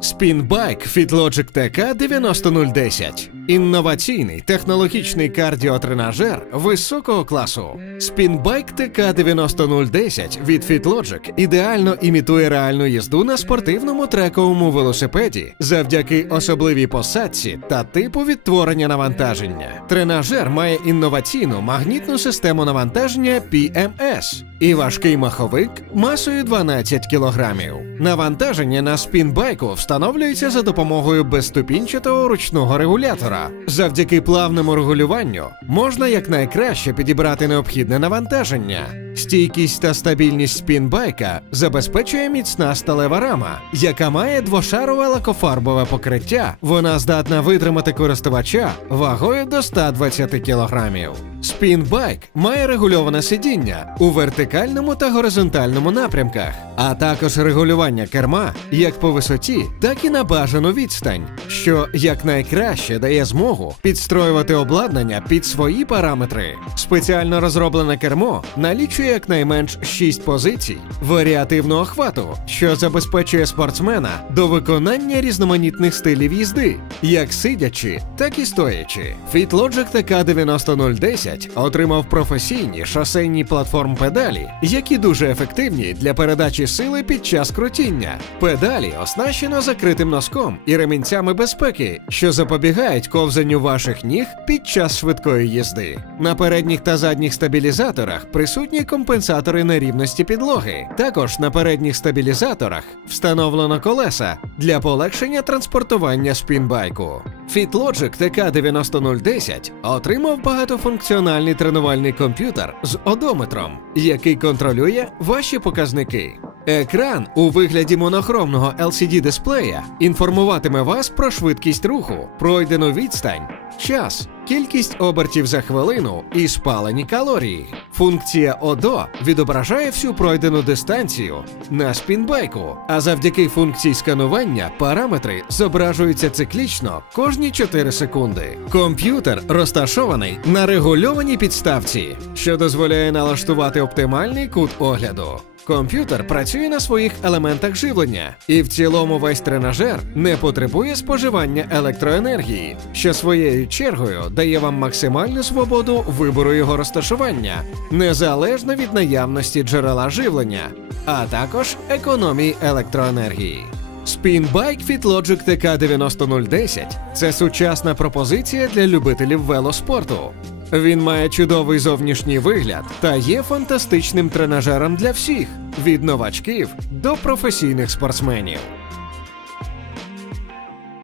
Спінбайк FitLogic TK 90010. Інноваційний технологічний кардіотренажер високого класу. Спінбайк TK 90010 від FitLogic ідеально імітує реальну їзду на спортивному трековому велосипеді завдяки особливій посадці та типу відтворення навантаження. Тренажер має інноваційну магнітну систему навантаження PMS і важкий маховик масою 12 кг. Навантаження на спінбайку встановлюється за допомогою безступінчатого ручного регулятора. Завдяки плавному регулюванню можна якнайкраще підібрати необхідне навантаження. Стійкість та стабільність спінбайка забезпечує міцна сталева рама, яка має двошарове лакофарбове покриття. Вона здатна витримати користувача вагою до 120 кг. Спінбайк має регульоване сидіння у вертикальному та горизонтальному напрямках, а також регулювання керма як по висоті, так і на бажану відстань, що якнайкраще дає змогу підстроювати обладнання під свої параметри. Спеціально розроблене кермо налічує якнайменш 6 позицій варіативного охвату, що забезпечує спортсмена до виконання різноманітних стилів їзди, як сидячи, так і стоячи. FitLogic TK 90010 отримав професійні шосейні платформ педалі, які дуже ефективні для передачі сили під час крутіння. Педалі оснащено закритим носком і ремінцями безпеки, що запобігають ковзанню ваших ніг під час швидкої їзди. На передніх та задніх стабілізаторах присутні компенсатори нерівності підлоги. Також на передніх стабілізаторах встановлено колеса для полегшення транспортування спінбайку. FitLogic TK 90010 отримав багатофункціональний тренувальний комп'ютер з одометром, який контролює ваші показники. Екран у вигляді монохромного LCD дисплея інформуватиме вас про швидкість руху, пройдену відстань, час, кількість обертів за хвилину і спалені калорії. Функція ОДО відображає всю пройдену дистанцію на спінбайку, а завдяки функції сканування параметри зображуються циклічно кожні 4 секунди. Комп'ютер розташований на регульованій підставці, що дозволяє налаштувати оптимальний кут огляду. Комп'ютер працює на своїх елементах живлення, і в цілому весь тренажер не потребує споживання електроенергії, що своєю чергою дає вам максимальну свободу вибору його розташування, незалежно від наявності джерела живлення, а також економії електроенергії. Spinbike FitLogic TK 90010 – це сучасна пропозиція для любителів велоспорту. Він має чудовий зовнішній вигляд та є фантастичним тренажером для всіх від новачків до професійних спортсменів.